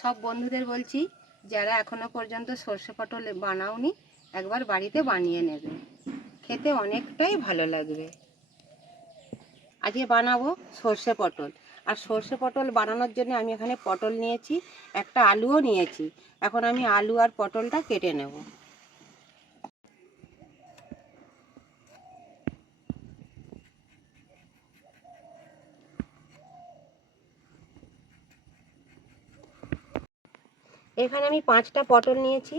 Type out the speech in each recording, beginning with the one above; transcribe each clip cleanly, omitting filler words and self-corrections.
সব বন্ধুদের বলছি, যারা এখনো পর্যন্ত সর্ষে পটল বানাওনি একবার বাড়িতে বানিয়ে নেবে, খেতে অনেকটাই ভালো লাগবে। আজকে বানাবো সর্ষে পটল। আর সর্ষে পটল বানানোর জন্য আমি এখানে পটল নিয়েছি, একটা আলুও নিয়েছি। এখন আমি আলু আর পটলটা কেটে নেব। এখানে আমি 5টা পটল নিয়েছি।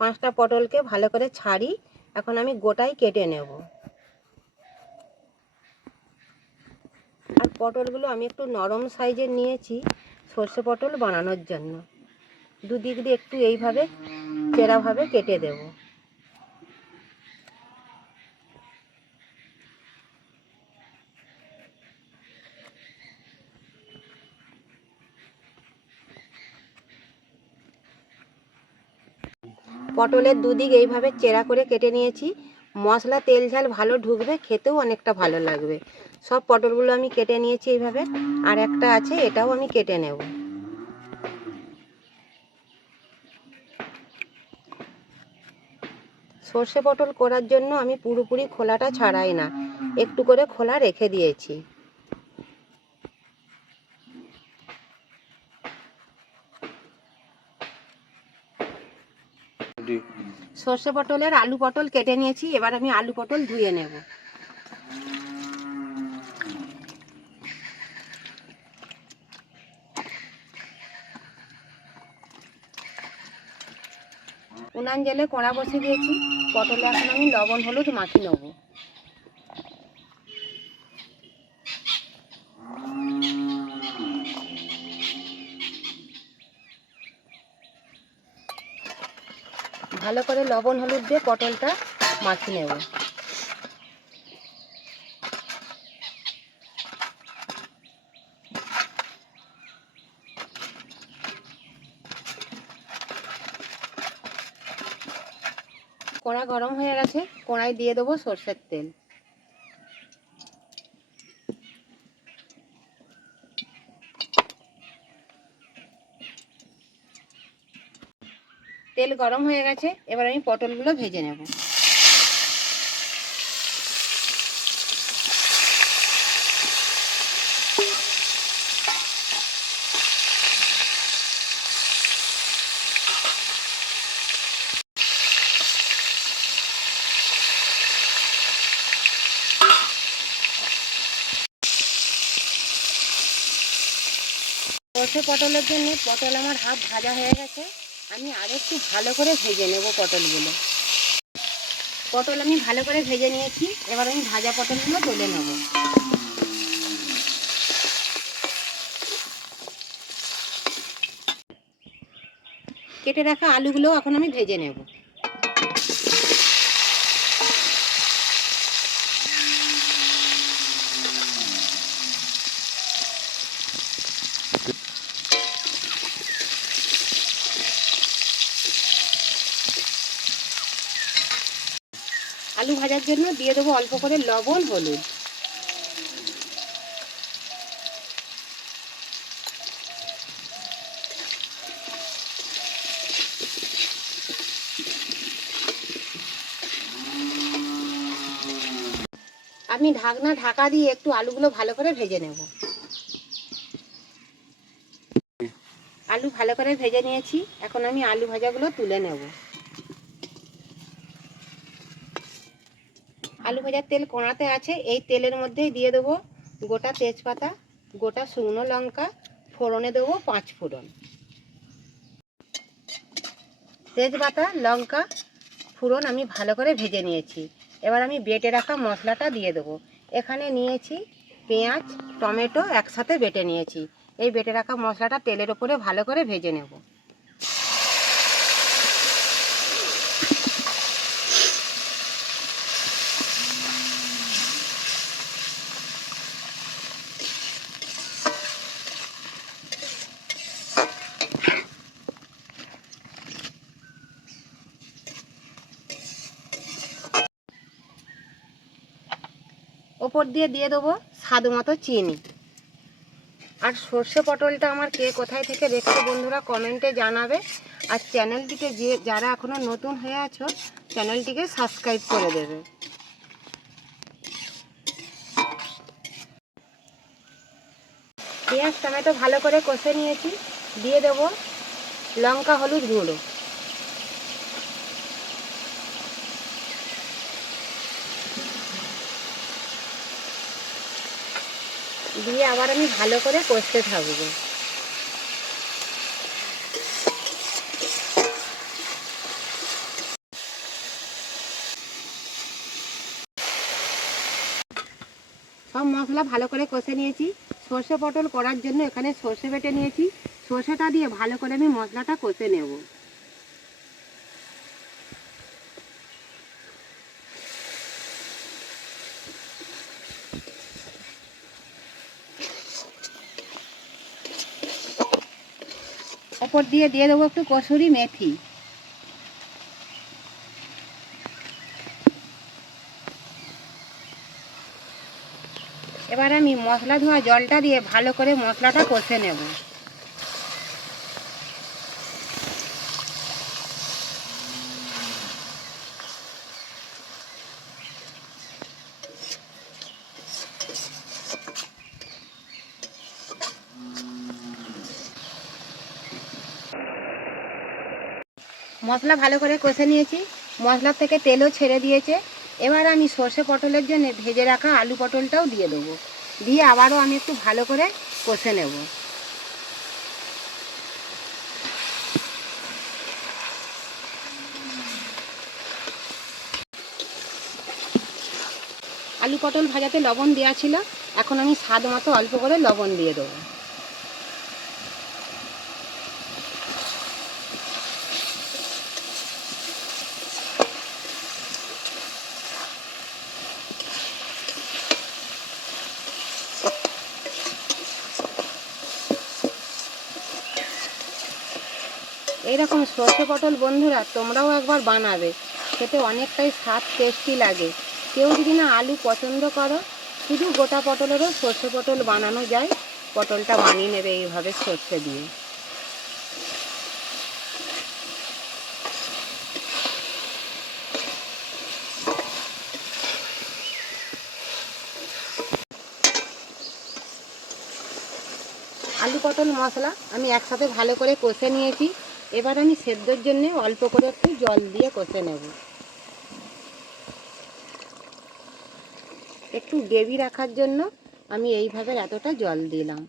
5টা পটলকে ভালো করে ছাড়ি, এখন আমি গোটাই কেটে নেব। আর পটলগুলো আমি একটু নরম সাইজের নিয়েছি সর্ষে পটল বানানোর জন্য। দুদিক দিয়ে একটু এইভাবে চেরাভাবে কেটে দেব। পটলের দুদিক এইভাবে চেরা করে কেটে নিয়েছি। মশলা তেল ঝাল ভালো ঢুকবে, খেতেও অনেকটা ভালো লাগবে। সব পটলগুলো আমি কেটে নিয়েছি এইভাবে। আর একটা আছে, এটাও আমি কেটে নেব। সর্ষে পটল করার জন্য আমি পুরোপুরি খোলাটা ছাড়াই না, একটু করে খোলা রেখে দিয়েছি। সর্ষে পটলের আলু পটল কেটে নিয়েছি, এবার আমি আলু পটল ধুয়ে নেব। উনান জেলে কড়া বসিয়ে দিয়েছি। পটলে এখন আমি লবণ হলুদ মাখিয়ে নেব। ভালো করে লবণ হলুদ দিয়ে পটলটা মাখিয়ে নেব। কড়া গরম হয়ে গেছে, কড়াই দিয়ে দেবো সরষের তেল। তেল গরম হয়ে গেছে, এবার আমি পটলগুলো ভেজে নেব। সর্ষে পটলের জন্য পটল আমার হাফ ভাজা হয়ে গেছে। আমি আর একটু ভালো করে ভেজে নেব পটলগুলো। পটল আমি ভালো করে ভেজে নিয়েছি, এবার আমি ভাজা পটলগুলো তুলে নেব। কেটে রাখা আলুগুলো এখন আমি ভেজে নেব। আলু ভাজার জন্য দিয়ে দেবো অল্প করে লবণ হলুদ। আমি ঢাকা দিয়ে একটু আলুগুলো ভালো করে ভেজে নেব। আলু ভালো করে ভেজে নিয়েছি, এখন আমি আলু ভাজাগুলো তুলে নেব। আলু ভাজার তেল কড়াতে আছে, এই তেলের মধ্যেই দিয়ে দেবো গোটা তেজপাতা, গোটা শুকনো লঙ্কা, ফোড়নে দেবো 5 ফোড়ন। তেজপাতা লঙ্কা ফোড়ন আমি ভালো করে ভেজে নিয়েছি, এবার আমি বেটে রাখা মশলাটা দিয়ে দেবো। এখানে নিয়েছি পেঁয়াজ টমেটো একসাথে বেটে নিয়েছি। এই বেটে রাখা মশলাটা তেলের ওপরে ভালো করে ভেজে নেব। ওপর দিয়ে দেবো স্বাদ মতো চিনি। আর সর্ষে পটলটা আমার কে কোথায় থেকে দেখছো বন্ধুরা কমেন্টে জানাবে। আর চ্যানেলটিকে যারা এখনও নতুন হয়ে আছো চ্যানেলটিকে সাবস্ক্রাইব করে দেবে। পেঁয়াজ টমেটো ভালো করে কষে নিয়েছি, দিয়ে দেবো লঙ্কা হলুদ গুঁড়ো, দিয়ে আবার আমি ভালো করে কষতে থাকবো। সব মশলা ভালো করে কষে নিয়েছি। সর্ষে পটল করার জন্য এখানে সর্ষে বেটে নিয়েছি, সর্ষেটা দিয়ে ভালো করে আমি মশলাটা কষে নেব। ওপর দিয়ে দেবো একটু কসুরি মেথি। এবার আমি মশলা ধোয়া জলটা দিয়ে ভালো করে মশলাটা কষে নেব। মশলা ভালো করে কষে নিয়েছি, মশলার থেকে তেলও ছেড়ে দিয়েছে। এবার আমি সর্ষে পটলের জন্য ভেজে রাখা আলু পটলটাও দিয়ে দেবো, দিয়ে আবারও আমি একটু ভালো করে কষে নেব। আলু পটল ভাজাতে লবণ দেওয়া ছিল, এখন আমি স্বাদ মতো অল্প করে লবণ দিয়ে দেবো। এইরকম সর্ষে পটল বন্ধুরা তোমরাও একবার বানাবে, খেতে অনেকটাই স্বাদ টেস্টি লাগে। কেউ যদি না আলু পছন্দ করো, শুধু গোটা পটলেরও সর্ষে পটল বানানো যায়। পটলটা বানিয়ে নেবে এইভাবে সর্ষে দিয়ে। আলু পটল মশলা আমি একসাথে ভালো করে কষে নিয়েছি। এবার আমি সেদ্ধর জন্য অল্প করে একটু জল দিয়ে কষে নেব। একটু গ্রেভি রাখার জন্য আমি এইভাবে এতটা জল দিলাম।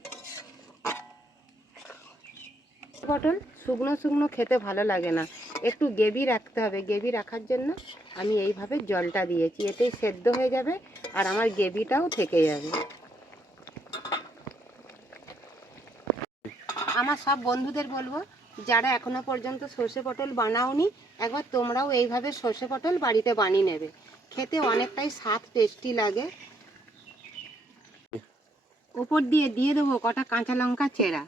পটল শুকনো শুকনো খেতে ভালো লাগে না, একটু গ্রেভি রাখতে হবে। গ্রেভি রাখার জন্য আমি এইভাবে জলটা দিয়েছি, এতেই সেদ্ধ হয়ে যাবে আর আমার গ্রেভিটাও থেকে যাবে। আমার সব বন্ধুদের বলবো, যারা এখনো পর্যন্ত সর্ষে পটল বানাওনি, একবার তোমরাও এইভাবে সর্ষে পটল বাড়িতে বানিয়ে নেবে। খেতে অনেকটাই স্বাদ টেস্টি লাগে। উপর দিয়ে দেবো কটা কাঁচা লঙ্কা চেরা,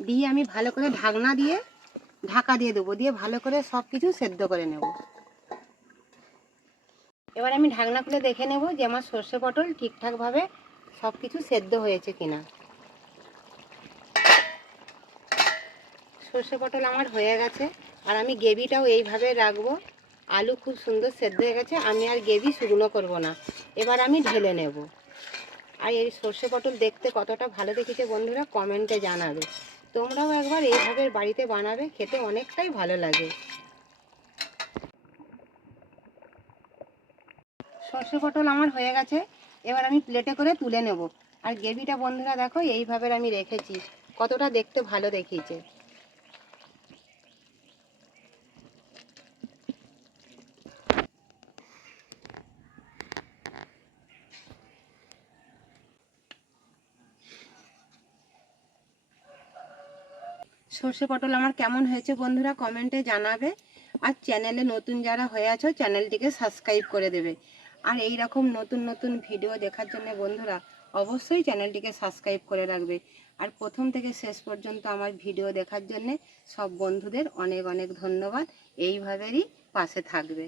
দিয়ে আমি ভালো করে ঢাকনা দিয়ে ঢাকা দিয়ে দেবো, দিয়ে ভালো করে সব কিছু সেদ্ধ করে নেব। এবার আমি ঢাকনা খুলে দেখে নেব যে আমার সর্ষে পটল ঠিকঠাকভাবে সব কিছু সেদ্ধ হয়েছে কিনা। সর্ষে পটল আমার হয়ে গেছে, আর আমি গ্রেভিটাও এইভাবে রাখবো। আলু খুব সুন্দর সেদ্ধ হয়ে গেছে, আমি আর গ্রেভি শুকনো করব না। এবার আমি ঢেলে নেব। আর এই সর্ষে পটল দেখতে কতটা ভালো দেখেছে বন্ধুরা কমেন্টে জানাবে। তোমরাও একবার এইভাবে বাড়িতে বানাবে, খেতে অনেকটাই ভালো লাগে। সর্ষে পটল আমার হয়ে গেছে, এবার আমি প্লেটে করে তুলে নেব। আর গ্রেভিটা বন্ধুরা দেখো এইভাবে আমি রেখেছি, কতটা দেখতে ভালো দেখিয়েছে। সর্ষে পটল আমার কেমন হয়েছে বন্ধুরা কমেন্টে জানাবে। আর চ্যানেলে নতুন যারা হয়ে আছো চ্যানেলটিকে সাবস্ক্রাইব করে দেবে। আর এই রকম নতুন নতুন ভিডিও দেখার জন্য বন্ধুরা অবশ্যই চ্যানেলটিকে সাবস্ক্রাইব করে রাখবে। আর প্রথম থেকে শেষ পর্যন্ত আমার ভিডিও দেখার জন্য সব বন্ধুদের অনেক অনেক ধন্যবাদ। এইভাবেই পাশে থাকবে।